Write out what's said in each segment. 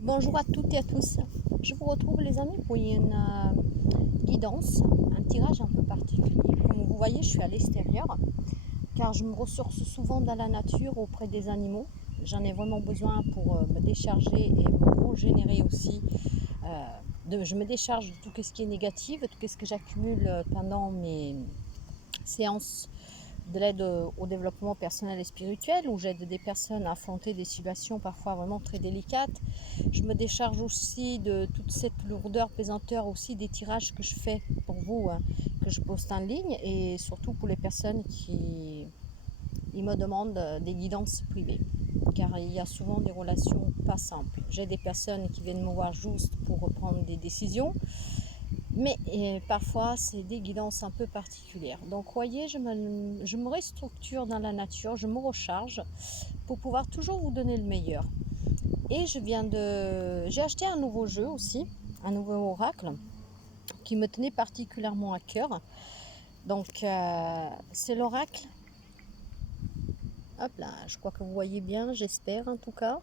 Bonjour à toutes et à tous. Je vous retrouve les amis pour une guidance, un tirage un peu particulier. Comme vous voyez, je suis à l'extérieur car je me ressource souvent dans la nature auprès des animaux. J'en ai vraiment besoin pour me décharger et me régénérer aussi. Je me décharge de tout ce qui est négatif, de tout ce que j'accumule pendant mes séances de l'aide au développement personnel et spirituel, où j'aide des personnes à affronter des situations parfois vraiment très délicates. Je me décharge aussi de toute cette lourdeur, pesanteur aussi des tirages que je fais pour vous, hein, que je poste en ligne, et surtout pour les personnes qui me demandent des guidances privées. Car il y a souvent des relations pas simples. J'ai des personnes qui viennent me voir juste pour prendre des décisions, mais parfois c'est des guidances un peu particulières. Donc voyez, je me restructure dans la nature, je me recharge pour pouvoir toujours vous donner le meilleur. Et j'ai acheté un nouveau jeu aussi, un nouveau oracle qui me tenait particulièrement à cœur. Donc c'est l'oracle. Hop là, je crois que vous voyez bien, j'espère en tout cas.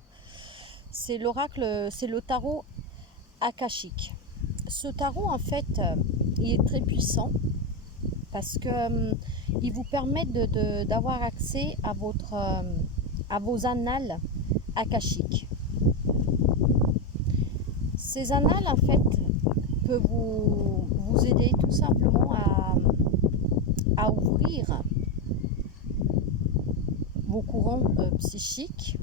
C'est l'oracle, c'est le tarot akashique. Ce tarot en fait, il est très puissant parce que il vous permet d'avoir accès à vos annales akashiques. Ces annales en fait peuvent vous aider tout simplement à ouvrir vos courants psychiques,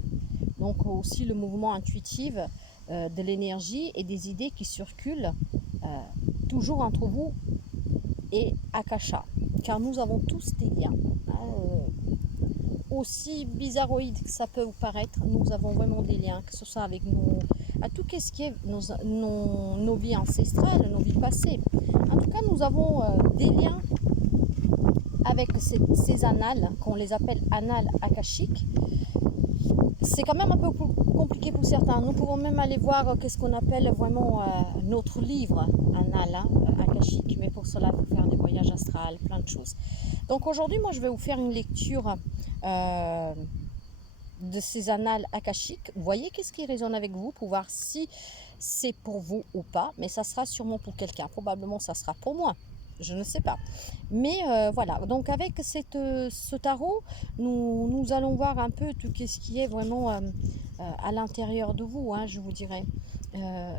donc aussi le mouvement intuitif de l'énergie et des idées qui circulent toujours entre vous et Akasha, car nous avons tous des liens. Aussi bizarroïde que ça peut vous paraître, nous avons vraiment des liens, que ce soit avec à tout ce qui est nos vies ancestrales, nos vies passées. En tout cas, nous avons des liens avec ces annales, qu'on les appelle annales akashiques. C'est quand même un peu compliqué pour certains. Nous pouvons même aller voir qu'est-ce qu'on appelle vraiment notre livre annal akashique. Mais pour cela, il faut faire des voyages astrales, plein de choses. Donc aujourd'hui, moi, je vais vous faire une lecture de ces annales akashiques. Vous voyez qu'est-ce qui résonne avec vous pour voir si c'est pour vous ou pas. Mais ça sera sûrement pour quelqu'un. Probablement, ça sera pour moi. Je ne sais pas. Mais voilà, donc avec ce tarot, nous allons voir un peu tout ce qui est vraiment à l'intérieur de vous, hein, je vous dirais.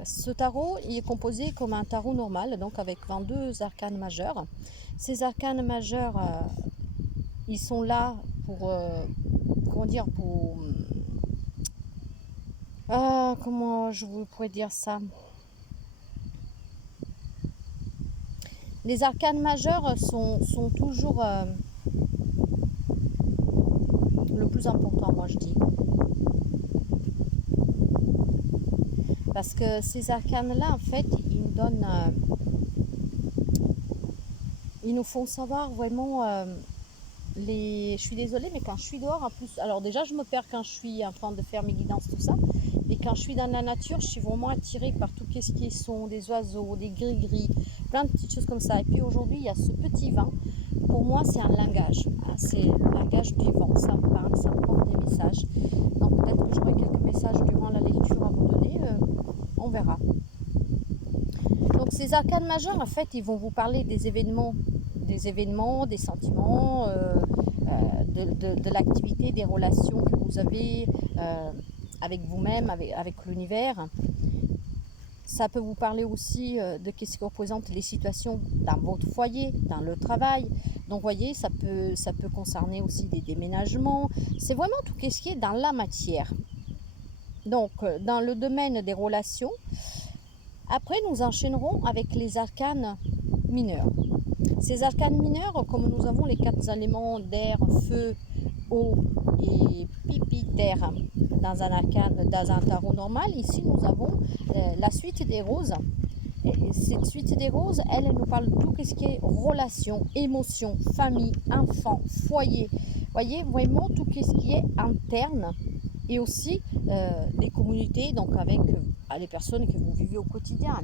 Ce tarot, il est composé comme un tarot normal, donc avec 22 arcanes majeurs. Ces arcanes majeurs, ils sont là pour, comment dire, pour... comment je vous pourrais dire ça? Les arcanes majeures sont toujours le plus important, moi je dis. Parce que ces arcanes-là, en fait, ils nous donnent... ils nous font savoir vraiment... je suis désolée, mais quand je suis dehors, en plus... Alors déjà, je me perds quand je suis en train de faire mes guidances, tout ça. Mais quand je suis dans la nature, je suis vraiment attirée par tout ce qui est son, des oiseaux, des gris-gris, plein de petites choses comme ça. Et puis aujourd'hui, il y a ce petit vent. Pour moi, c'est un langage. Hein, c'est le langage du vent. Ça me parle, ça me porte des messages. Donc peut-être que j'aurai quelques messages durant la lecture à vous donner. On verra. Donc ces arcanes majeures, en fait, ils vont vous parler des événements, des sentiments, de l'activité, des relations que vous avez avec vous-même, avec l'univers. Ça peut vous parler aussi de ce que représentent les situations dans votre foyer, dans le travail. Donc, vous voyez, ça peut concerner aussi des déménagements. C'est vraiment tout ce qui est dans la matière. Donc, dans le domaine des relations, après, nous enchaînerons avec les arcanes mineurs. Ces arcanes mineurs, comme nous avons les 4 éléments d'air, feu, eau et pipi, terre, dans un tarot normal, ici nous avons la suite des roses. Et cette suite des roses, elle nous parle de tout ce qui est relations, émotions, famille, enfants, foyer. Voyez vraiment tout ce qui est interne et aussi les communautés, donc avec les personnes que vous vivez au quotidien,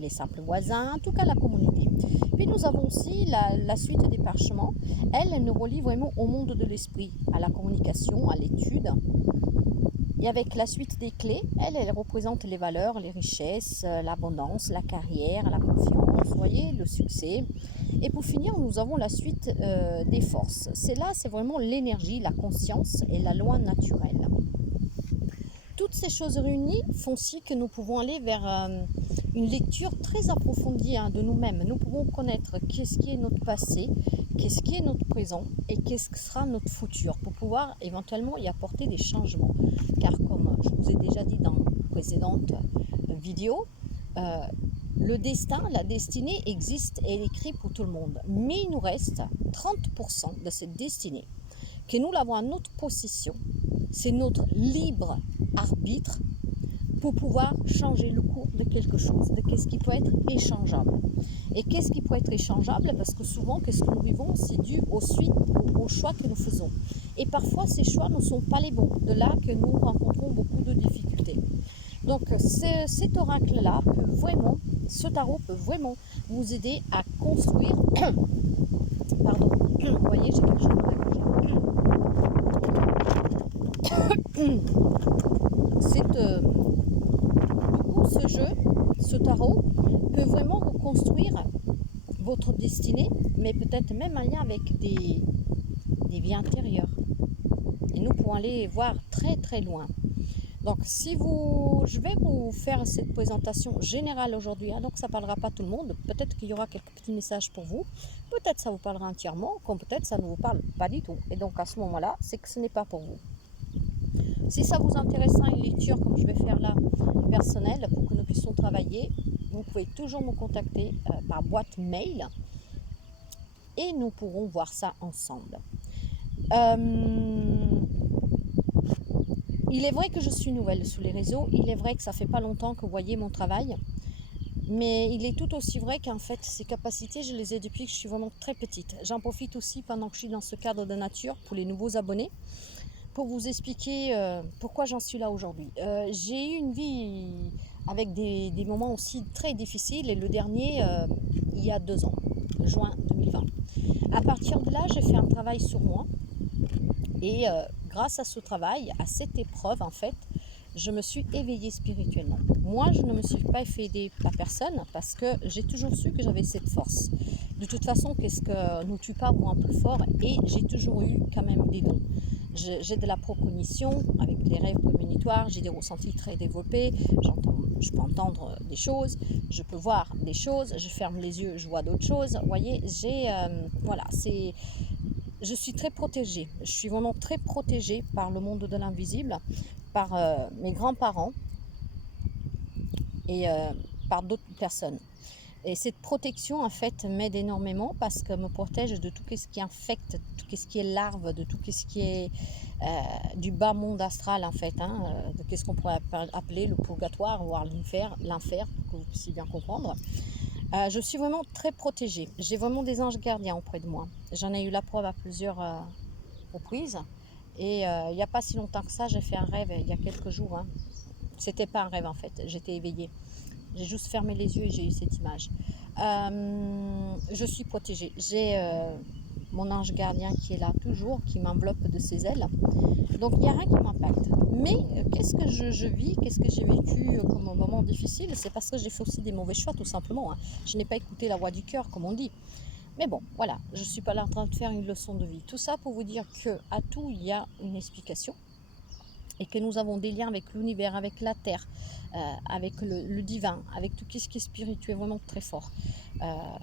les simples voisins, en tout cas la communauté. Puis nous avons aussi la suite des parchemins. Elle nous relie vraiment au monde de l'esprit, à la communication, à l'étude. Et avec la suite des clés, elle représente les valeurs, les richesses, l'abondance, la carrière, la confiance, vous voyez, le succès. Et pour finir, nous avons la suite des forces. C'est vraiment l'énergie, la conscience et la loi naturelle. Toutes ces choses réunies font si que nous pouvons aller vers une lecture très approfondie de nous-mêmes. Nous pouvons connaître qu'est-ce qui est notre passé, qu'est-ce qui est notre présent et qu'est-ce que sera notre futur pour pouvoir éventuellement y apporter des changements. Car comme je vous ai déjà dit dans une précédente vidéo, le destin, la destinée existe et est écrit pour tout le monde. Mais il nous reste 30% de cette destinée que nous l'avons à notre possession. C'est notre libre arbitre pour pouvoir changer le cours de quelque chose, de qu'est-ce qui peut être échangeable. Et qu'est-ce qui peut être échangeable? Parce que souvent, qu'est-ce que nous vivons? C'est dû aux choix que nous faisons. Et parfois, ces choix ne sont pas les bons. De là que nous rencontrons beaucoup de difficultés. Donc, cet oracle-là peut vraiment, ce tarot peut vraiment vous aider à construire. Pardon, vous voyez, j'ai quelque chose dans la gorge. Du coup, ce jeu, ce tarot, peut vraiment reconstruire votre destinée, mais peut-être même en lien avec des vies antérieures. Et nous pourrons aller voir très très loin. Donc, je vais vous faire cette présentation générale aujourd'hui, donc ça ne parlera pas à tout le monde. Peut-être qu'il y aura quelques petits messages pour vous. Peut-être ça vous parlera entièrement, comme peut-être ça ne vous parle pas du tout. Et donc, à ce moment-là, c'est que ce n'est pas pour vous. Si ça vous intéresse une lecture, comme je vais faire là, personnelle, pour que nous puissions travailler, vous pouvez toujours me contacter par boîte mail et nous pourrons voir ça ensemble. Il est vrai que je suis nouvelle sous les réseaux, il est vrai que ça fait pas longtemps que vous voyez mon travail, mais il est tout aussi vrai qu'en fait ces capacités, je les ai depuis que je suis vraiment très petite. J'en profite aussi pendant que je suis dans ce cadre de nature pour les nouveaux abonnés, pour vous expliquer pourquoi j'en suis là aujourd'hui. J'ai eu une vie avec des moments aussi très difficiles, et le dernier il y a 2 ans, juin 2020. À partir de là, j'ai fait un travail sur moi, et grâce à ce travail, à cette épreuve en fait, je me suis éveillée spirituellement. Moi, je ne me suis pas fait aider par personne parce que j'ai toujours su que j'avais cette force. De toute façon, qu'est-ce que nous tue pas moins plus fort, et j'ai toujours eu quand même des dons. J'ai de la procognition avec des rêves prémonitoires, j'ai des ressentis très développés, je peux entendre des choses, je peux voir des choses, je ferme les yeux, je vois d'autres choses. Vous voyez, voilà, je suis très protégée. Je suis vraiment très protégée par le monde de l'invisible, par mes grands-parents et par d'autres personnes. Et cette protection, en fait, m'aide énormément parce qu'elle me protège de tout ce qui infecte, tout ce qui est larve, de tout ce qui est du bas monde astral, en fait, de ce qu'on pourrait appeler le purgatoire, voire l'enfer, pour que vous puissiez bien comprendre. Je suis vraiment très protégée. J'ai vraiment des anges gardiens auprès de moi. J'en ai eu la preuve à plusieurs reprises. Et il n'y a pas si longtemps que ça, j'ai fait un rêve, il y a quelques jours. C'était pas un rêve en fait, j'étais éveillée. J'ai juste fermé les yeux et j'ai eu cette image. Je suis protégée. J'ai mon ange gardien qui est là toujours, qui m'enveloppe de ses ailes. Donc il n'y a rien qui m'impacte. Mais qu'est-ce que je vis, qu'est-ce que j'ai vécu comme un moment difficile? C'est parce que j'ai fait aussi des mauvais choix, tout simplement. Je n'ai pas écouté la voix du cœur, comme on dit. Mais bon, voilà, je ne suis pas là en train de faire une leçon de vie. Tout ça pour vous dire qu'à tout, il y a une explication. Et que nous avons des liens avec l'univers, avec la terre, avec le divin, avec tout ce qui est spirituel, vraiment très fort.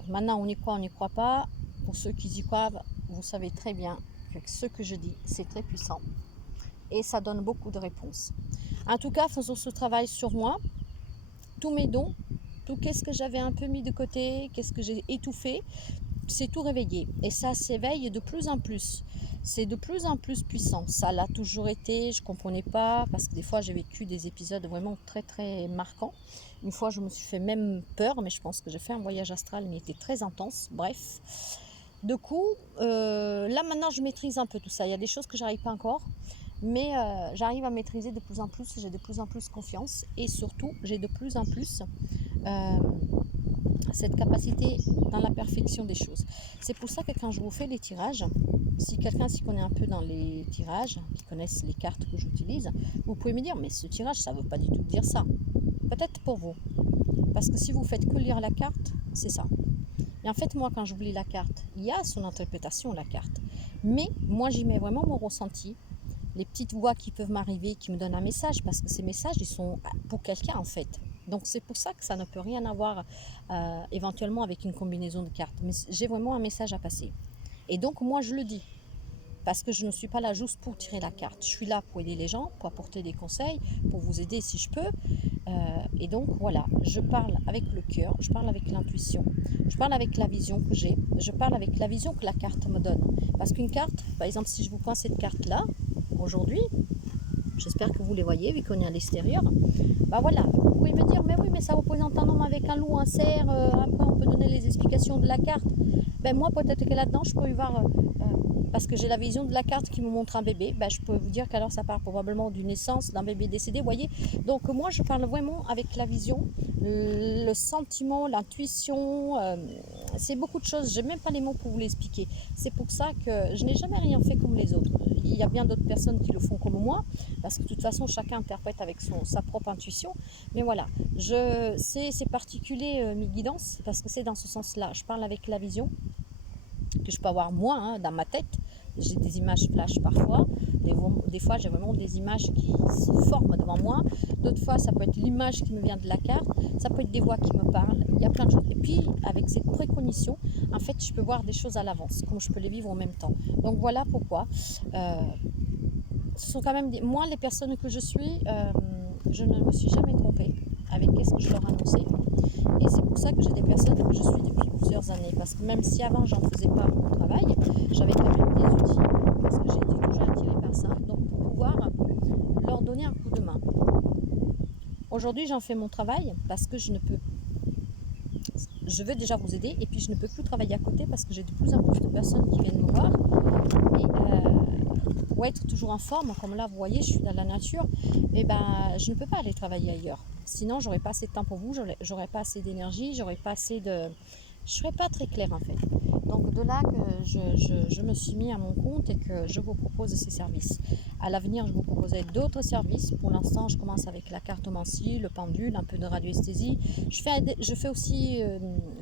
Maintenant, on y croit, on n'y croit pas. Pour ceux qui y croient, vous savez très bien que ce que je dis, c'est très puissant. Et ça donne beaucoup de réponses. En tout cas, faisons ce travail sur moi. Tous mes dons, tout ce que j'avais un peu mis de côté, qu'est-ce que j'ai étouffé, c'est tout réveillé. Et ça s'éveille de plus en plus. C'est de plus en plus puissant. Ça l'a toujours été, je ne comprenais pas, parce que des fois j'ai vécu des épisodes vraiment très très marquants. Une fois je me suis fait même peur, mais je pense que j'ai fait un voyage astral, mais il était très intense. Bref. Du coup, là maintenant je maîtrise un peu tout ça. Il y a des choses que j'arrive pas encore, mais j'arrive à maîtriser de plus en plus. J'ai de plus en plus confiance, et surtout j'ai de plus en plus cette capacité dans la perfection des choses. C'est pour ça que quand je vous fais les tirages, si quelqu'un s'y connaît un peu dans les tirages, qui connaissent les cartes que j'utilise, vous pouvez me dire, mais ce tirage, ça ne veut pas du tout dire ça. Peut-être pour vous. Parce que si vous faites que lire la carte, c'est ça. Et en fait, moi, quand j'oublie la carte, il y a son interprétation, la carte. Mais moi, j'y mets vraiment mon ressenti. Les petites voix qui peuvent m'arriver, qui me donnent un message, parce que ces messages, ils sont pour quelqu'un, en fait. Donc, c'est pour ça que ça ne peut rien avoir éventuellement avec une combinaison de cartes. Mais j'ai vraiment un message à passer. Et donc, moi, je le dis. Parce que je ne suis pas là juste pour tirer la carte. Je suis là pour aider les gens, pour apporter des conseils, pour vous aider si je peux. Et donc voilà, je parle avec le cœur, je parle avec l'intuition, je parle avec la vision que j'ai, je parle avec la vision que la carte me donne. Parce qu'une carte, par exemple, si je vous prends cette carte-là, aujourd'hui, j'espère que vous les voyez vu qu'on est à l'extérieur, bah voilà, vous pouvez me dire, mais oui, mais ça représente un homme avec un loup, un cerf, après on peut donner les explications de la carte. Ben moi, peut-être que là-dedans, je peux y voir... parce que j'ai la vision de la carte qui me montre un bébé, ben, je peux vous dire qu'alors ça part probablement d'une naissance d'un bébé décédé, vous voyez. Donc moi je parle vraiment avec la vision, le sentiment, l'intuition, c'est beaucoup de choses, je n'ai même pas les mots pour vous l'expliquer. C'est pour ça que je n'ai jamais rien fait comme les autres. Il y a bien d'autres personnes qui le font comme moi, parce que de toute façon chacun interprète avec sa propre intuition. Mais voilà, c'est particulier mes guidances, parce que c'est dans ce sens-là. Je parle avec la vision que je peux avoir moi dans ma tête. J'ai des images flash parfois, des fois j'ai vraiment des images qui se forment devant moi, d'autres fois ça peut être l'image qui me vient de la carte, ça peut être des voix qui me parlent, il y a plein de choses. Et puis avec cette précognition, en fait je peux voir des choses à l'avance, comme je peux les vivre en même temps. Donc voilà pourquoi. Ce sont quand même moi, les personnes que je suis, je ne me suis jamais trompée avec ce que je leur annonçais. Et c'est pour ça que j'ai des personnes que je suis depuis plusieurs années. Parce que même si avant, j'en faisais pas mon travail, j'avais quand même des outils. Parce que j'ai été toujours attirée par ça. Donc, pour pouvoir leur donner un coup de main. Aujourd'hui, j'en fais mon travail parce que je ne peux... Je veux déjà vous aider. Et puis, je ne peux plus travailler à côté parce que j'ai de plus en plus de personnes qui viennent me voir. Et pour être toujours en forme, comme là, vous voyez, je suis dans la nature, et ben, je ne peux pas aller travailler ailleurs. Sinon, j'aurais pas assez de temps pour vous, j'aurais pas assez d'énergie, j'aurais pas assez de... Je serais pas très claire en fait. Donc de là que je me suis mis à mon compte et que je vous propose ces services. À l'avenir, je vous proposerai d'autres services. Pour l'instant, je commence avec la cartomancie, le pendule, un peu de radioesthésie. Je fais aussi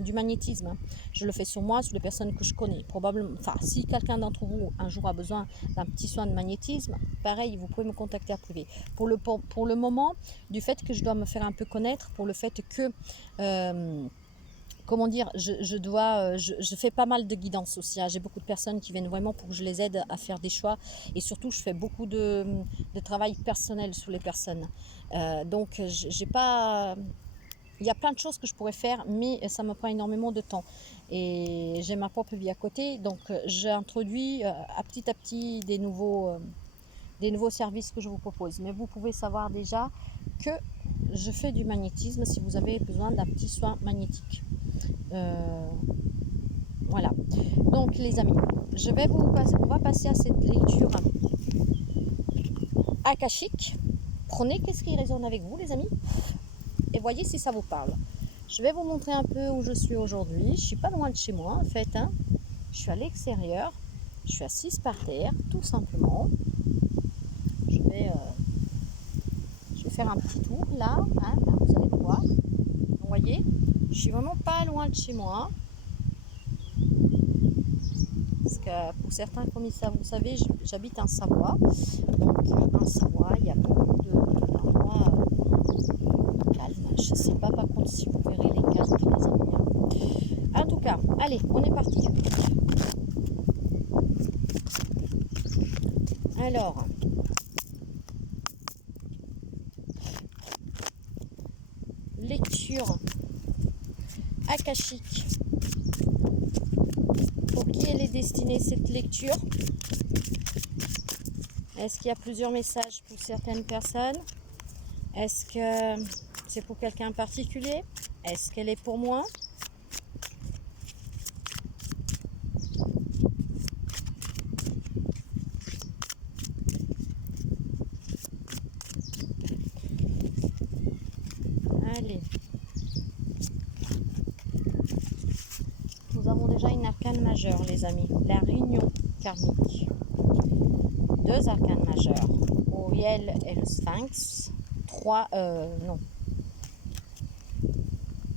du magnétisme. Hein. Je le fais sur moi, sur les personnes que je connais. Probablement, enfin, si quelqu'un d'entre vous un jour a besoin d'un petit soin de magnétisme, pareil, vous pouvez me contacter à privé. Pour le moment, du fait que je dois me faire un peu connaître, pour le fait que comment dire, je fais pas mal de guidance aussi. Hein. J'ai beaucoup de personnes qui viennent vraiment pour que je les aide à faire des choix. Et surtout, je fais beaucoup de travail personnel sur les personnes. Donc, j'ai pas... Il y a plein de choses que je pourrais faire, mais ça me prend énormément de temps. Et j'ai ma propre vie à côté. Donc, j'ai introduit à petit des nouveaux services que je vous propose. Mais vous pouvez savoir déjà que je fais du magnétisme si vous avez besoin d'un petit soin magnétique. Voilà. Donc les amis, on va passer à cette lecture akashique. Prenez qu'est-ce qui résonne avec vous les amis et voyez si ça vous parle. Je vais vous montrer un peu où je suis aujourd'hui. Je suis pas loin de chez moi en fait. Hein. Je suis à l'extérieur. Je suis assise par terre, tout simplement. Je vais faire un petit tour là. Hein, là vous allez voir. Vous voyez, je suis vraiment pas loin de chez moi. Parce que pour certains, comme vous savez, j'habite en Savoie. Donc en Savoie, il y a beaucoup d'endroits calmes. Je ne sais pas par contre si vous verrez les cartes, les amis. En tout cas, allez, on est parti. Alors, lecture akashique. Pour qui elle est destinée cette lecture? Est-ce qu'il y a plusieurs messages pour certaines personnes? Est-ce que c'est pour quelqu'un en particulier? Est-ce qu'elle est pour moi? Allez. Nous avons déjà une arcane majeure, les amis. La réunion. karmique, 2 arcanes majeurs, Auriel et le Sphinx,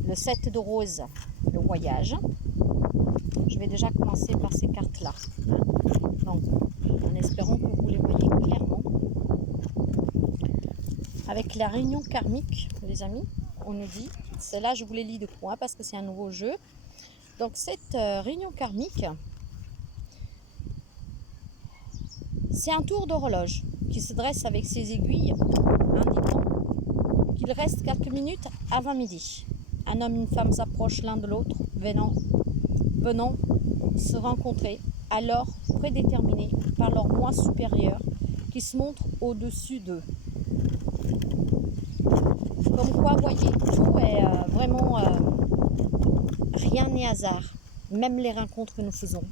le 7 de rose, le voyage. Je vais déjà commencer par ces cartes-là. Donc, en espérant que vous les voyez clairement. Avec la réunion karmique, les amis, on nous dit, celle-là je vous les lis de quoi parce que c'est un nouveau jeu. Donc cette réunion karmique, c'est un tour d'horloge qui se dresse avec ses aiguilles, indiquant qu'il reste quelques minutes avant midi. Un homme et une femme s'approchent l'un de l'autre, venant se rencontrer, alors prédéterminés par leur moi supérieur qui se montre au-dessus d'eux. Comme quoi, voyez, tout est vraiment, rien n'est hasard, même les rencontres que nous faisons.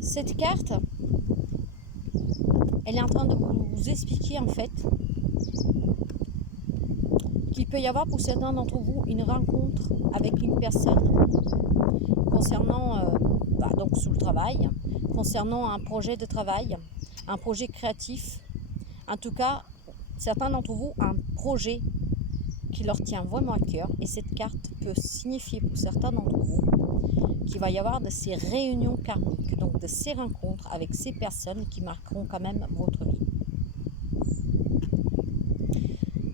Cette carte, elle est en train de vous expliquer en fait qu'il peut y avoir pour certains d'entre vous une rencontre avec une personne concernant, donc sous le travail, concernant un projet de travail, un projet créatif, en tout cas certains d'entre vous un projet qui leur tient vraiment à cœur, et cette carte peut signifier pour certains d'entre vous qu'il va y avoir de ces réunions karmiques, donc de ces rencontres avec ces personnes qui marqueront quand même votre vie.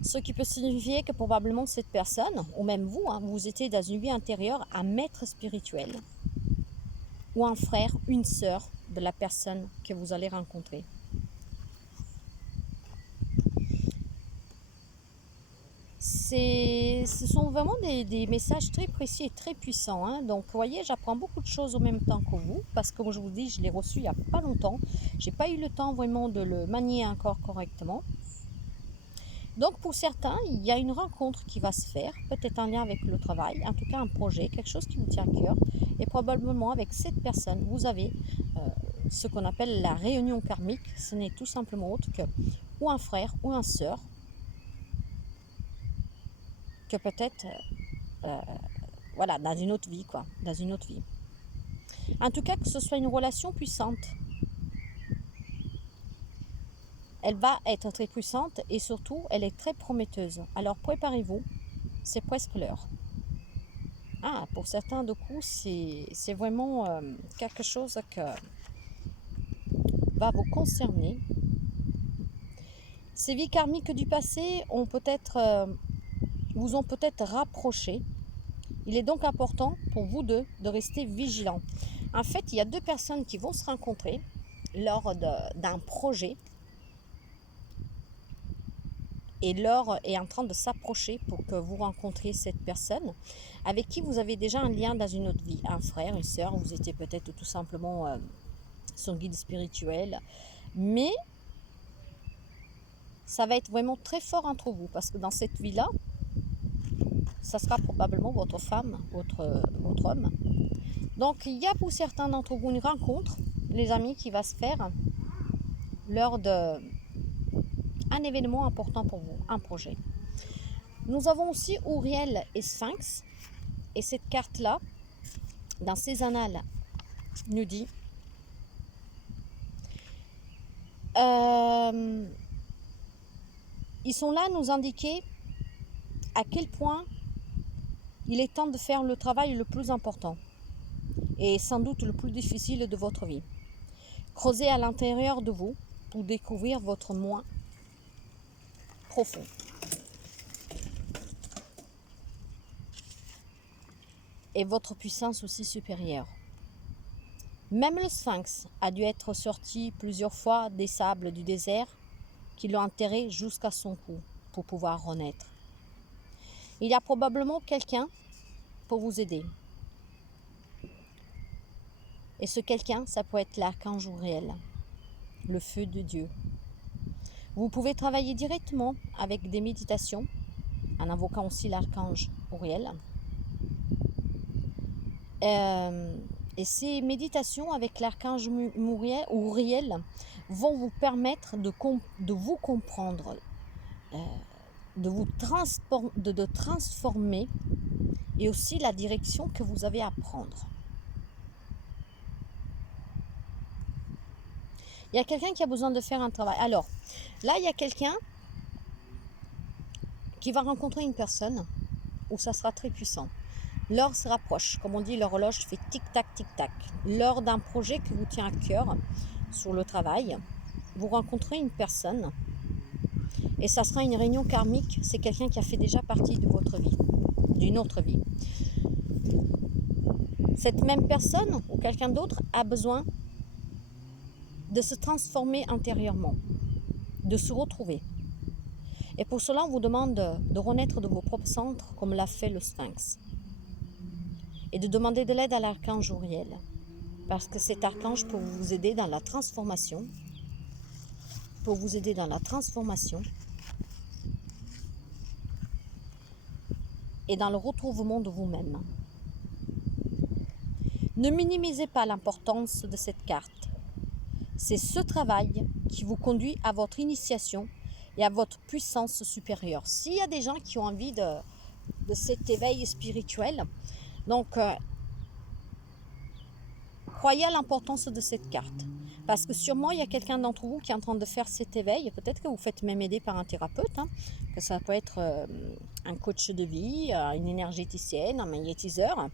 Ce qui peut signifier que probablement cette personne, ou même vous, vous étiez dans une vie intérieure, un maître spirituel, ou un frère, une sœur de la personne que vous allez rencontrer. Ce sont vraiment des messages très précis et très puissants. Donc, vous voyez, j'apprends beaucoup de choses en même temps que vous, parce que comme je vous dis, je l'ai reçu il n'y a pas longtemps. Je n'ai pas eu le temps vraiment de le manier encore correctement. Donc, pour certains, il y a une rencontre qui va se faire, peut-être en lien avec le travail, en tout cas un projet, quelque chose qui vous tient à cœur. Et probablement avec cette personne, vous avez ce qu'on appelle la réunion karmique. Ce n'est tout simplement autre que ou un frère ou une sœur, que peut-être, voilà, dans une autre vie, quoi, dans une autre vie. En tout cas, que ce soit une relation puissante, elle va être très puissante et surtout, elle est très prometteuse. Alors, préparez-vous, c'est presque l'heure. Pour certains, de coup, c'est vraiment quelque chose que va vous concerner. Ces vies karmiques du passé vous ont peut-être rapproché. Il est donc important pour vous deux de rester vigilants. En fait, il y a deux personnes qui vont se rencontrer lors d'un projet, et l'heure est en train de s'approcher pour que vous rencontriez cette personne avec qui vous avez déjà un lien dans une autre vie, un frère, une sœur, vous étiez peut-être tout simplement son guide spirituel, mais ça va être vraiment très fort entre vous, parce que dans cette vie-là, ça sera probablement votre femme, votre homme. Donc il y a pour certains d'entre vous une rencontre, les amis, qui va se faire lors d'un événement important pour vous, un projet. Nous avons aussi Auriel et Sphinx, et cette carte-là, dans ses annales, nous dit ils sont là à nous indiquer à quel point il est temps de faire le travail le plus important et sans doute le plus difficile de votre vie. Creusez à l'intérieur de vous pour découvrir votre moi profond. Et votre puissance aussi supérieure. Même le Sphinx a dû être sorti plusieurs fois des sables du désert qui l'ont enterré jusqu'à son cou pour pouvoir renaître. Il y a probablement quelqu'un pour vous aider. Et ce quelqu'un, ça peut être l'archange Auriel, le feu de Dieu. Vous pouvez travailler directement avec des méditations, en invoquant aussi l'archange Auriel. Et Et ces méditations avec l'archange Uriel vont vous permettre de vous comprendre, de transformer et aussi la direction que vous avez à prendre. Il y a quelqu'un qui a besoin de faire un travail. Alors, là, il y a quelqu'un qui va rencontrer une personne où ça sera très puissant. L'heure se rapproche. Comme on dit, l'horloge fait tic-tac, tic-tac. L'heure d'un projet qui vous tient à cœur sur le travail. Vous rencontrez une personne et ça sera une réunion karmique. C'est quelqu'un qui a fait déjà partie de votre vie, d'une autre vie. Cette même personne ou quelqu'un d'autre a besoin de se transformer intérieurement, de se retrouver. Et pour cela, on vous demande de renaître de vos propres centres, comme l'a fait le Sphinx. Et de demander de l'aide à l'archange Uriel. Parce que cet archange peut vous aider dans la transformation. Et dans le retrouvement de vous-même. Ne minimisez pas l'importance de cette carte. C'est ce travail qui vous conduit à votre initiation et à votre puissance supérieure. S'il y a des gens qui ont envie de cet éveil spirituel, donc croyez à l'importance de cette carte. Parce que sûrement, il y a quelqu'un d'entre vous qui est en train de faire cet éveil. Peut-être que vous faites même aider par un thérapeute, que ça peut être un coach de vie, une énergéticienne, un magnétiseur.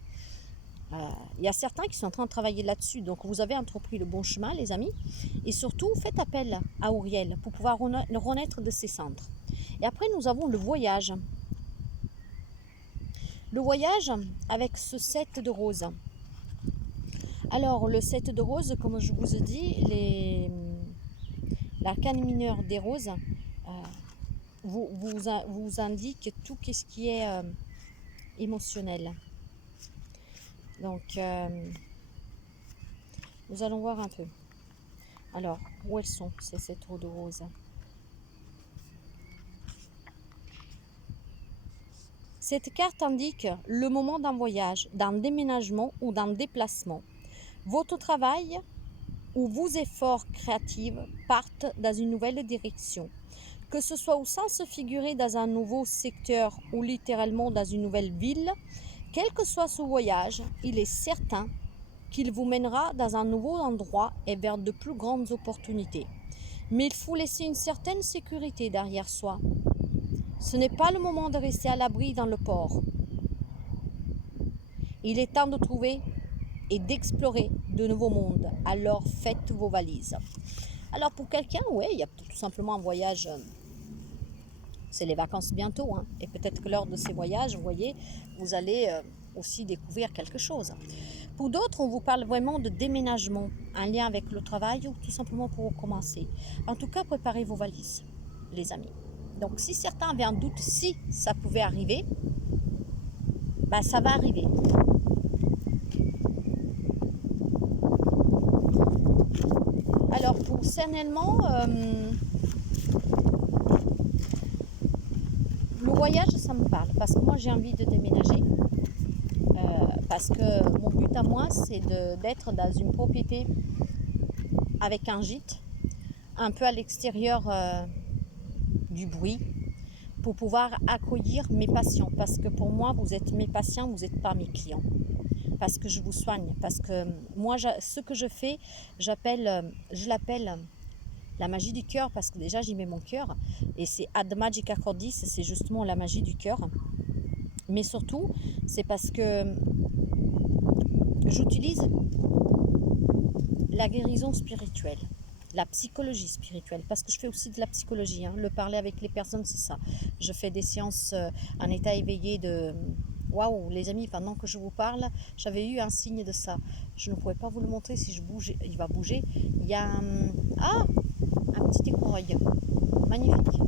Il y a certains qui sont en train de travailler là-dessus. Donc, vous avez entrepris le bon chemin, les amis. Et surtout, faites appel à Uriel pour pouvoir renaître de ses centres. Et après, nous avons le voyage. Le voyage avec ce 7 de rose. Alors, le 7 de rose, comme je vous ai dit, l'arcane mineur des roses vous indique tout ce qui est émotionnel. Donc, nous allons voir un peu. Alors, où elles sont, ces 7 de rose? Cette carte indique le moment d'un voyage, d'un déménagement ou d'un déplacement. Votre travail ou vos efforts créatifs partent dans une nouvelle direction. Que ce soit au sens figuré dans un nouveau secteur ou littéralement dans une nouvelle ville, quel que soit ce voyage, il est certain qu'il vous mènera dans un nouveau endroit et vers de plus grandes opportunités. Mais il faut laisser une certaine sécurité derrière soi. Ce n'est pas le moment de rester à l'abri dans le port. Il est temps de trouver et d'explorer de nouveaux mondes. Alors faites vos valises. Alors pour quelqu'un, oui, il y a tout simplement un voyage. C'est les vacances bientôt. Et peut-être que lors de ces voyages, vous voyez, vous allez aussi découvrir quelque chose. Pour d'autres, on vous parle vraiment de déménagement, un lien avec le travail ou tout simplement pour recommencer. En tout cas, préparez vos valises, les amis. Donc si certains avaient un doute si ça pouvait arriver, ça va arriver. Alors personnellement, le voyage ça me parle parce que moi j'ai envie de déménager. Parce que mon but à moi c'est d'être dans une propriété avec un gîte, un peu à l'extérieur du bruit, pour pouvoir accueillir mes patients. Parce que pour moi, vous êtes mes patients, vous n'êtes pas mes clients. Parce que je vous soigne. Parce que moi, ce que je fais, je l'appelle la magie du cœur. Parce que déjà, j'y mets mon cœur. Et c'est Ad Magica Cordis, c'est justement la magie du cœur. Mais surtout, c'est parce que j'utilise la guérison spirituelle. La psychologie spirituelle, parce que je fais aussi de la psychologie, le parler avec les personnes, c'est ça. Je fais des séances en état éveillé de... Waouh, les amis, pendant que je vous parle, j'avais eu un signe de ça. Je ne pourrais pas vous le montrer si je bouge, il va bouger. Il y a un petit écureuil, magnifique.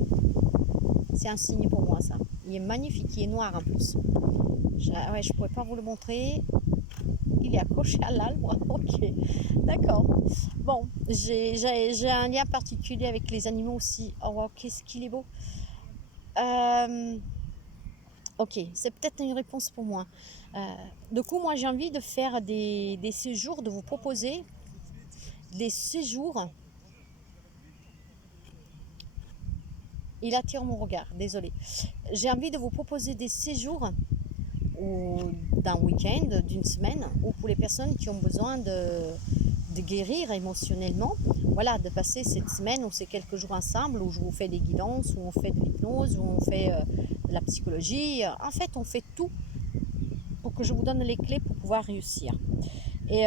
C'est un signe pour moi, ça. Il est magnifique, il est noir en plus. Je ne pourrais pas vous le montrer. Il est accroché à l'arbre. Ok, d'accord. Bon, j'ai un lien particulier avec les animaux aussi. Oh wow, qu'est-ce qu'il est beau. Ok, c'est peut-être une réponse pour moi. Du coup, moi, j'ai envie de faire des séjours, de vous proposer des séjours. Il attire mon regard, désolé. J'ai envie de vous proposer des séjours ou d'un week-end, d'une semaine, ou pour les personnes qui ont besoin de guérir émotionnellement, voilà, de passer cette semaine ou ces quelques jours ensemble où je vous fais des guidances, où on fait de l'hypnose, où on fait de la psychologie. En fait, on fait tout pour que je vous donne les clés pour pouvoir réussir. Et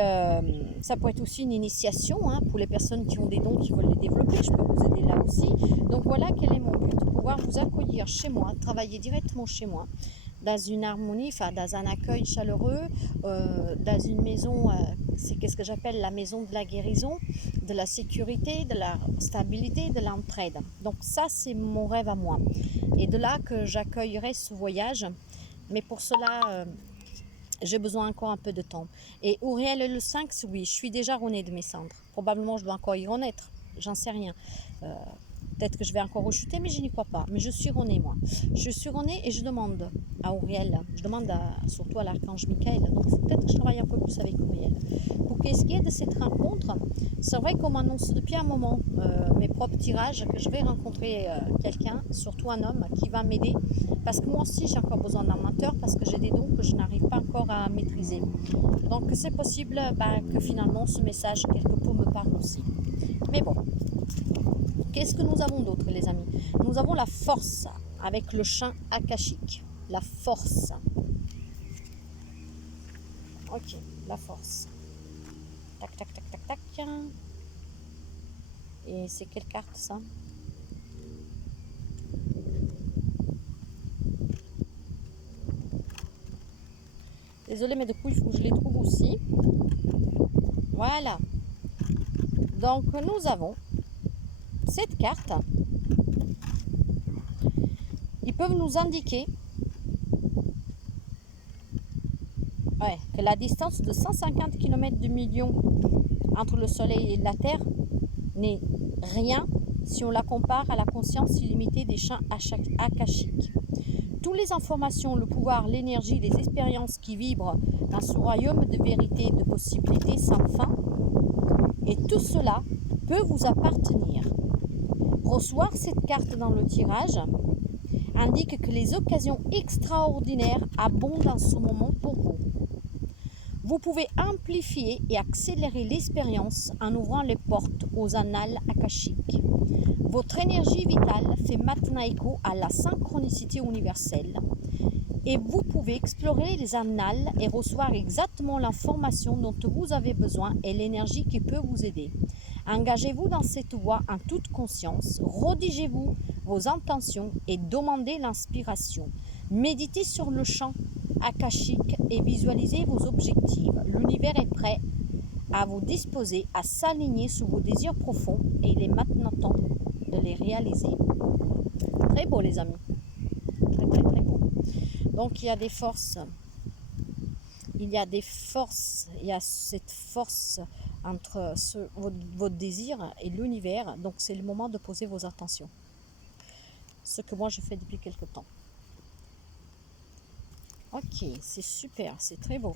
ça peut être aussi une initiation hein, pour les personnes qui ont des dons, qui veulent les développer. Je peux vous aider là aussi. Donc voilà quel est mon but, pouvoir vous accueillir chez moi, travailler directement chez moi, dans une harmonie, enfin dans un accueil chaleureux, dans une maison, c'est qu'est-ce que j'appelle la maison de la guérison, de la sécurité, de la stabilité, de l'entraide. Donc ça, c'est mon rêve à moi. Et de là que j'accueillerai ce voyage. Mais pour cela, j'ai besoin encore un peu de temps. Et Auriel le 5, oui, je suis déjà renée de mes cendres. Probablement, je dois encore y renaître. J'en sais rien. Peut-être que je vais encore rechuter, mais je n'y crois pas. Mais je suis renée, moi. Je suis renée et je demande à Auriel, je demande surtout à l'archange Michael. Donc, peut-être que je travaille un peu plus avec Auriel. Pour qu'est-ce qui est de cette rencontre, c'est vrai qu'on m'annonce depuis un moment mes propres tirages que je vais rencontrer quelqu'un, surtout un homme, qui va m'aider. Parce que moi aussi, j'ai encore besoin d'un menteur parce que j'ai des dons que je n'arrive pas encore à maîtriser. Donc, c'est possible que finalement, ce message, quelque peu, me parle aussi. Mais bon. Qu'est-ce que nous avons d'autre, les amis? Nous avons la force avec le chant akashique. La force. Ok, la force. Tac, tac, tac, tac, tac. Et c'est quelle carte, ça? Désolée, mais du coup, il faut que je les trouve aussi. Voilà. Donc, nous avons cette carte. Ils peuvent nous indiquer que la distance de 150 km du million entre le Soleil et la Terre n'est rien si on la compare à la conscience illimitée des champs akashiques. Toutes les informations, le pouvoir, l'énergie, les expériences qui vibrent dans ce royaume de vérité, de possibilités sans fin, et tout cela peut vous appartenir. Recevoir cette carte dans le tirage indique que les occasions extraordinaires abondent en ce moment pour vous. Vous pouvez amplifier et accélérer l'expérience en ouvrant les portes aux annales akashiques. Votre énergie vitale fait maintenant écho à la synchronicité universelle et vous pouvez explorer les annales et recevoir exactement l'information dont vous avez besoin et l'énergie qui peut vous aider. Engagez-vous dans cette voie en toute conscience, rédigez-vous vos intentions et demandez l'inspiration. Méditez sur le champ akashique et visualisez vos objectifs. L'univers est prêt à vous disposer à s'aligner sur vos désirs profonds et il est maintenant temps de les réaliser. Très beau les amis, très très très beau. Donc il y a des forces, il y a cette force entre votre désir et l'univers, donc c'est le moment de poser vos intentions. Ce que moi je fais depuis quelque temps. Ok, c'est super, c'est très beau.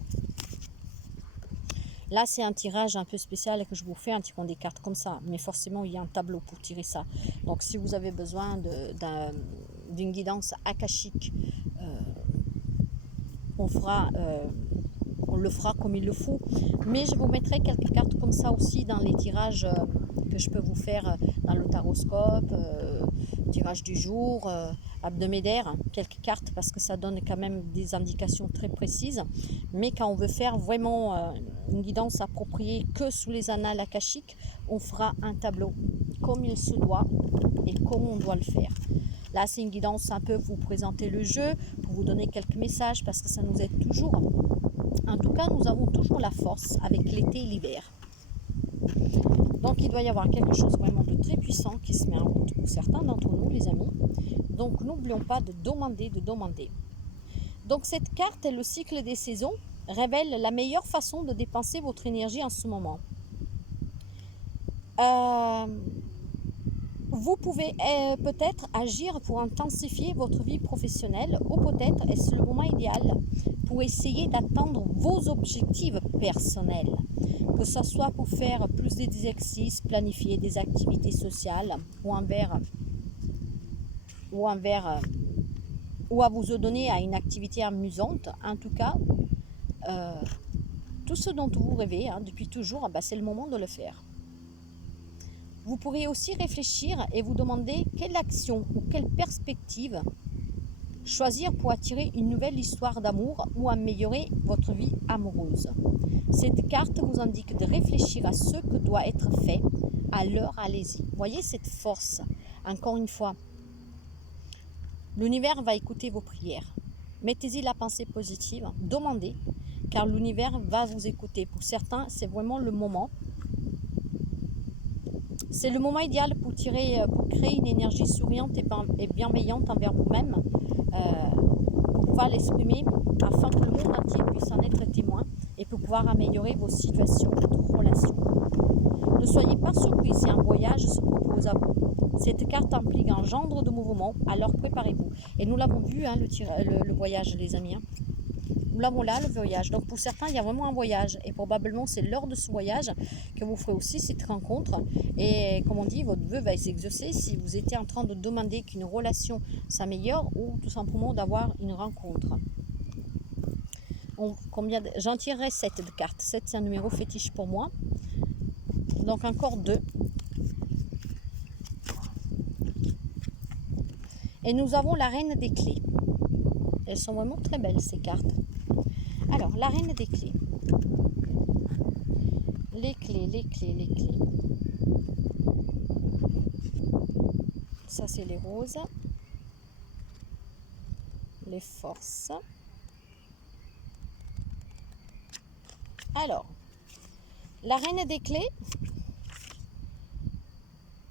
Là, c'est un tirage un peu spécial que je vous fais en tirant des cartes comme ça. Mais forcément, il y a un tableau pour tirer ça. Donc, si vous avez besoin d'une guidance akashique, on le fera comme il le faut. Mais je vous mettrai quelques cartes comme ça aussi dans les tirages que je peux vous faire dans le taroscope, tirage du jour, hebdomadaire, quelques cartes parce que ça donne quand même des indications très précises. Mais quand on veut faire vraiment une guidance appropriée que sous les annales akashiques, on fera un tableau comme il se doit et comme on doit le faire. Là, c'est une guidance un peu pour vous présenter le jeu, pour vous donner quelques messages parce que ça nous aide toujours. En tout cas, nous avons toujours la force avec l'été et l'hiver. Donc, il doit y avoir quelque chose vraiment de très puissant qui se met en route pour certains d'entre nous, les amis. Donc, n'oublions pas de demander, de demander. Donc, cette carte et le cycle des saisons révèle la meilleure façon de dépenser votre énergie en ce moment. vous pouvez peut-être agir pour intensifier votre vie professionnelle ou peut-être est-ce le moment idéal pour essayer d'atteindre vos objectifs personnels. Que ce soit pour faire plus d'exercices, planifier des activités sociales ou à vous donner à une activité amusante. En tout cas, tout ce dont vous rêvez depuis toujours, c'est le moment de le faire. Vous pourriez aussi réfléchir et vous demander quelle action ou quelle perspective choisir pour attirer une nouvelle histoire d'amour ou améliorer votre vie amoureuse. Cette carte vous indique de réfléchir à ce que doit être fait. Alors allez-y. Voyez cette force. Encore une fois, l'univers va écouter vos prières. Mettez-y la pensée positive, demandez, car l'univers va vous écouter. Pour certains, c'est vraiment le moment. C'est le moment idéal pour créer une énergie souriante et bienveillante envers vous-même, pour pouvoir l'exprimer afin que le monde entier puisse en être témoin et pour pouvoir améliorer vos situations, votre relation. Ne soyez pas surpris si un voyage se propose à vous. Cette carte implique un genre de mouvement, alors préparez-vous. Et nous l'avons vu, le voyage, les amis. Nous l'avons là, le voyage. Donc pour certains, il y a vraiment un voyage. Et probablement, c'est lors de ce voyage que vous ferez aussi cette rencontre. Et comme on dit, votre vœu va s'exaucer si vous étiez en train de demander qu'une relation s'améliore ou tout simplement d'avoir une rencontre. J'en tirerai 7 de cartes. 7, c'est un numéro fétiche pour moi. Donc encore 2. Et nous avons la reine des clés. Elles sont vraiment très belles, ces cartes. Alors, la reine des clés. Les clés. Ça, c'est les roses. Les forces. Alors, la reine des clés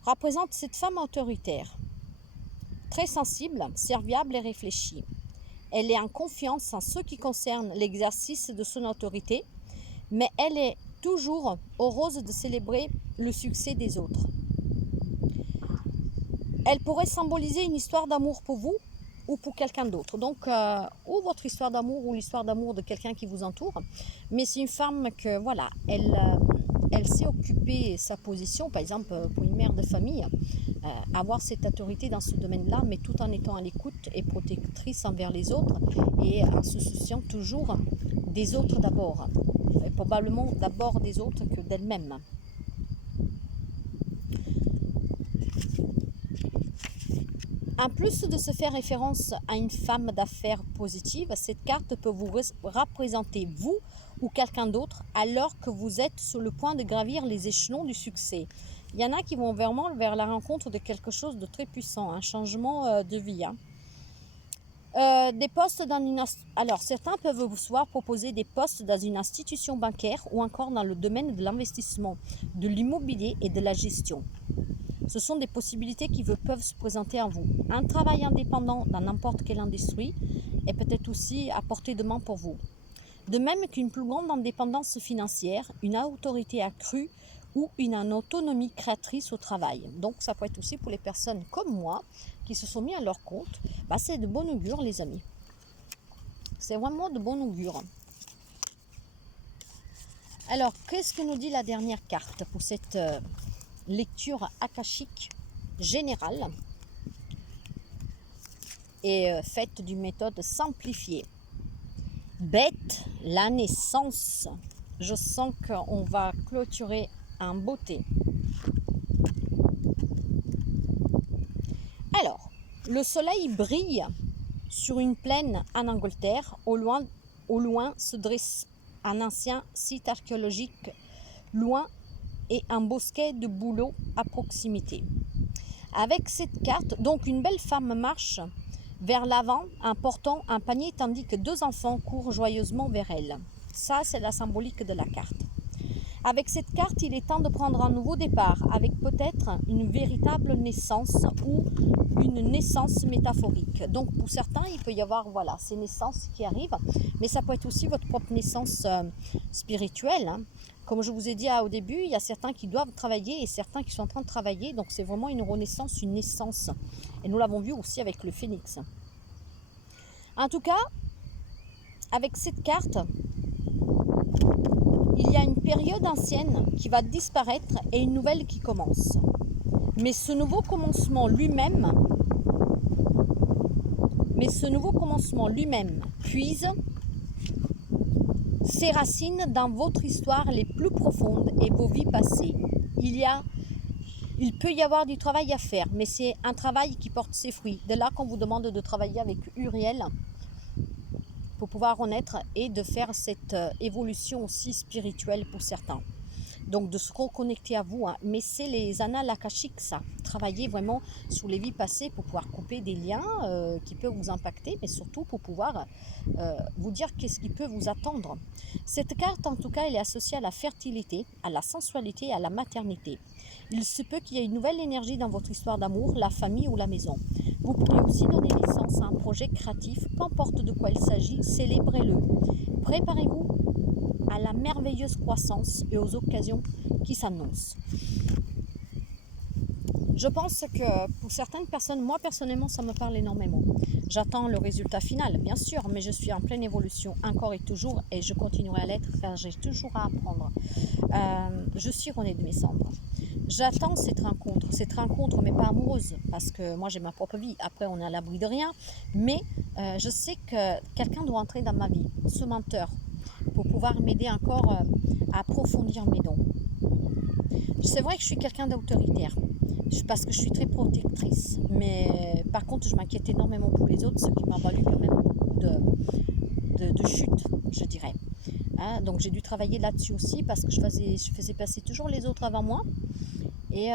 représente cette femme autoritaire, très sensible, serviable et réfléchie. Elle est en confiance en ce qui concerne l'exercice de son autorité, mais elle est toujours heureuse de célébrer le succès des autres. Elle pourrait symboliser une histoire d'amour pour vous ou pour quelqu'un d'autre. Donc, ou votre histoire d'amour ou l'histoire d'amour de quelqu'un qui vous entoure. Mais c'est une femme que, voilà, elle sait occuper sa position, par exemple, pour une mère de famille, avoir cette autorité dans ce domaine-là, mais tout en étant à l'écoute et protectrice envers les autres et en se souciant toujours des autres d'abord, et probablement d'abord des autres que d'elle-même. En plus de se faire référence à une femme d'affaires positive, cette carte peut vous représenter vous ou quelqu'un d'autre alors que vous êtes sur le point de gravir les échelons du succès. Il y en a qui vont vraiment vers la rencontre de quelque chose de très puissant, un changement de vie. Des postes Alors, certains peuvent vous voir proposer des postes dans une institution bancaire ou encore dans le domaine de l'investissement, de l'immobilier et de la gestion. Ce sont des possibilités qui peuvent se présenter à vous. Un travail indépendant dans n'importe quelle industrie est peut-être aussi à portée de main pour vous. De même qu'une plus grande indépendance financière, une autorité accrue ou une autonomie créatrice au travail. Donc ça peut être aussi pour les personnes comme moi qui se sont mis à leur compte. C'est de bon augure, les amis. C'est vraiment de bon augure. Alors, qu'est-ce que nous dit la dernière carte pour cette lecture akashique générale et faite d'une méthode simplifiée? Bête, la naissance. Je sens qu'on va clôturer en beauté. Alors, le soleil brille sur une plaine en Angleterre. Au loin se dresse un ancien site archéologique, loin et un bosquet de bouleaux à proximité. Avec cette carte, donc une belle femme marche vers l'avant en portant un panier tandis que 2 enfants courent joyeusement vers elle. Ça, c'est la symbolique de la carte. Avec cette carte, il est temps de prendre un nouveau départ, avec peut-être une véritable naissance ou une naissance métaphorique. Donc pour certains, il peut y avoir voilà, ces naissances qui arrivent, mais ça peut être aussi votre propre naissance spirituelle. Hein. Comme je vous ai dit au début, il y a certains qui doivent travailler et certains qui sont en train de travailler. Donc c'est vraiment une renaissance, une naissance. Et nous l'avons vu aussi avec le phénix. En tout cas, avec cette carte, il y a une période ancienne qui va disparaître et une nouvelle qui commence. Mais ce nouveau commencement lui-même puise ses racines dans votre histoire les plus profondes et vos vies passées. Il peut y avoir du travail à faire, mais c'est un travail qui porte ses fruits. De là qu'on vous demande de travailler avec Uriel pour pouvoir renaître et de faire cette évolution aussi spirituelle pour certains. Donc de se reconnecter à vous, hein. Mais c'est les annales akashiques, ça. Travailler vraiment sur les vies passées pour pouvoir couper des liens qui peuvent vous impacter, mais surtout pour pouvoir vous dire qu'est-ce qui peut vous attendre. Cette carte, en tout cas, elle est associée à la fertilité, à la sensualité et à la maternité. Il se peut qu'il y ait une nouvelle énergie dans votre histoire d'amour, la famille ou la maison. Vous pourrez aussi donner naissance à un projet créatif, qu'importe de quoi il s'agit, célébrez-le. Préparez-vous à la merveilleuse croissance et aux occasions qui s'annoncent. Je pense que pour certaines personnes, moi personnellement, ça me parle énormément. J'attends le résultat final, bien sûr, mais je suis en pleine évolution encore et toujours, et je continuerai à l'être car j'ai toujours à apprendre. Je suis Renée de mes cendres. J'attends cette rencontre, mais pas amoureuse, parce que moi j'ai ma propre vie. Après, on est à l'abri de rien, mais je sais que quelqu'un doit entrer dans ma vie, ce menteur, pour pouvoir m'aider encore à approfondir mes dons. C'est vrai que je suis quelqu'un d'autoritaire, parce que je suis très protectrice, mais par contre je m'inquiète énormément pour les autres, ce qui m'a valu quand même beaucoup de chutes, je dirais. Hein, donc j'ai dû travailler là-dessus aussi, parce que je faisais passer toujours les autres avant moi, et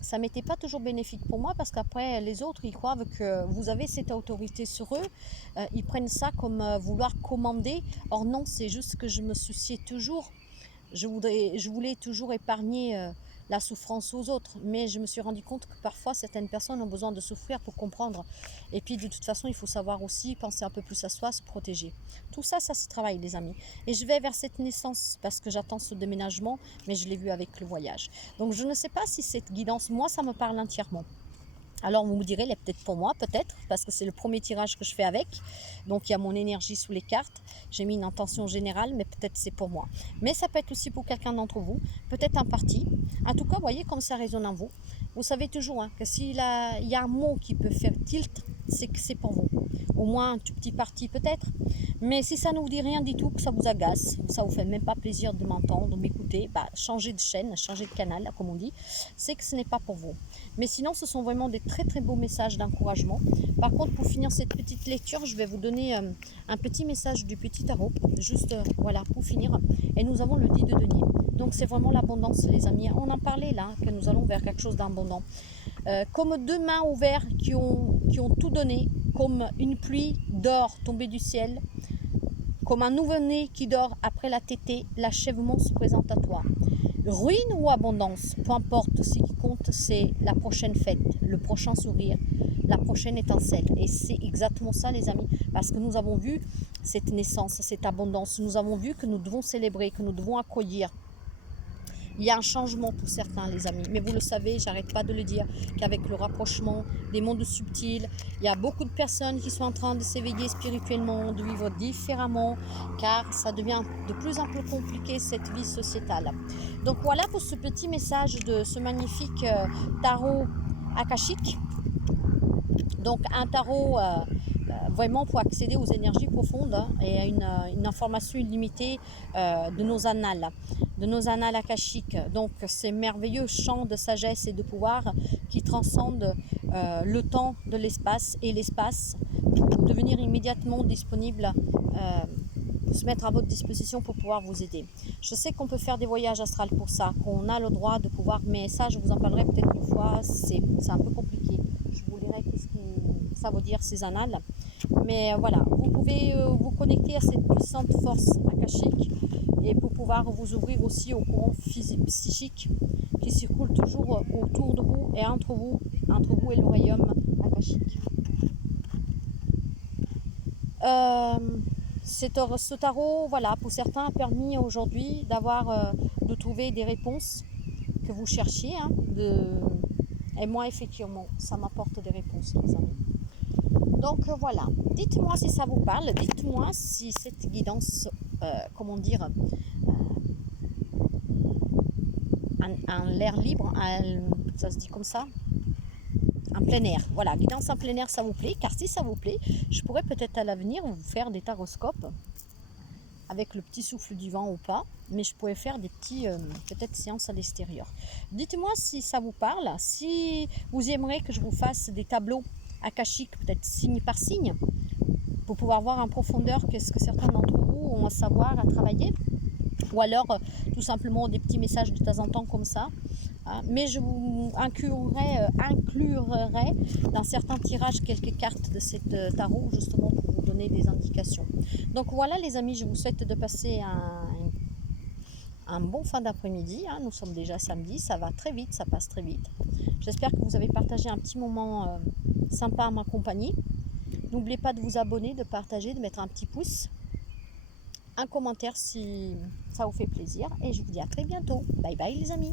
ça m'était pas toujours bénéfique pour moi, parce qu'après les autres ils croient que vous avez cette autorité sur eux, ils prennent ça comme vouloir commander. Or non, c'est juste que je me souciais toujours, je voulais toujours épargner la souffrance aux autres, mais je me suis rendu compte que parfois certaines personnes ont besoin de souffrir pour comprendre, et puis de toute façon il faut savoir aussi penser un peu plus à soi, se protéger. Tout ça, ça se travaille les amis, et je vais vers cette naissance parce que j'attends ce déménagement, mais je l'ai vu avec le voyage. Donc je ne sais pas si cette guidance, moi ça me parle entièrement. Alors vous me direz, elle est peut-être pour moi, peut-être, parce que c'est le premier tirage que je fais avec. Donc il y a mon énergie sous les cartes. J'ai mis une intention générale, mais peut-être c'est pour moi. Mais ça peut être aussi pour quelqu'un d'entre vous, peut-être un parti. En tout cas, voyez comme ça résonne en vous. Vous savez toujours que s'il y a un mot qui peut faire tilt, c'est que c'est pour vous. Au moins un tout petit parti peut-être. Mais si ça ne vous dit rien du tout, que ça vous agace, ça vous fait même pas plaisir de m'entendre, de m'écouter, changez de chaîne, changez de canal, comme on dit, c'est que ce n'est pas pour vous. Mais sinon, ce sont vraiment des très très beaux messages d'encouragement. Par contre, pour finir cette petite lecture, je vais vous donner un petit message du petit tarot, juste voilà, pour finir. Et nous avons le 10 de denier. Donc c'est vraiment l'abondance les amis. On en parlait là, que nous allons vers quelque chose d'abondant. Comme deux mains ouvertes qui ont tout donné, comme une pluie d'or tombée du ciel, comme un nouveau-né qui dort après la tétée, l'achèvement se présente à toi. Ruine ou abondance, peu importe, ce qui compte c'est la prochaine fête, le prochain sourire, la prochaine étincelle. Et c'est exactement ça les amis, parce que nous avons vu cette naissance, cette abondance, nous avons vu que nous devons célébrer, que nous devons accueillir. Il y a un changement pour certains les amis, mais vous le savez, j'arrête pas de le dire, qu'avec le rapprochement des mondes subtils, il y a beaucoup de personnes qui sont en train de s'éveiller spirituellement, de vivre différemment, car ça devient de plus en plus compliqué cette vie sociétale. Donc voilà pour ce petit message de ce magnifique tarot akashique. Donc un tarot vraiment pour accéder aux énergies profondes et à une information illimitée de nos annales akashiques. Donc ces merveilleux champs de sagesse et de pouvoir qui transcendent le temps de l'espace et l'espace pour devenir immédiatement disponible, se mettre à votre disposition pour pouvoir vous aider. Je sais qu'on peut faire des voyages astrales pour ça, qu'on a le droit de pouvoir, mais ça je vous en parlerai peut-être une fois, c'est un peu compliqué. Je vous dirai qu'est-ce que ça veut dire ces annales. Mais voilà, vous pouvez vous connecter à cette puissante force akashique et pour pouvoir vous ouvrir aussi au courant physique, psychique qui circule toujours autour de vous et entre vous et le royaume akashique. Ce tarot, voilà, pour certains a permis aujourd'hui de trouver des réponses que vous cherchiez, hein, et moi effectivement ça m'apporte des réponses, les amis. Donc voilà, dites-moi si ça vous parle, dites-moi si cette guidance, comment dire, en l'air libre, ça se dit comme ça, en plein air, voilà, guidance en plein air, ça vous plaît, car si ça vous plaît, je pourrais peut-être à l'avenir vous faire des taroscopes avec le petit souffle du vent ou pas, mais je pourrais faire des petits, peut-être séances à l'extérieur. Dites-moi si ça vous parle, si vous aimeriez que je vous fasse des tableaux akashiques, peut-être signe par signe, pour pouvoir voir en profondeur qu'est-ce que certains d'entre vous ont à savoir, à travailler, ou alors tout simplement des petits messages de temps en temps comme ça. Hein. Mais je vous inclurai dans certains tirages quelques cartes de cette tarot, justement pour vous donner des indications. Donc voilà les amis, je vous souhaite de passer un bon fin d'après-midi. Hein. Nous sommes déjà samedi, ça va très vite, ça passe très vite. J'espère que vous avez partagé un petit moment sympa à ma compagnie. N'oubliez pas de vous abonner, de partager, de mettre un petit pouce, un commentaire si ça vous fait plaisir. Et je vous dis à très bientôt. Bye bye les amis.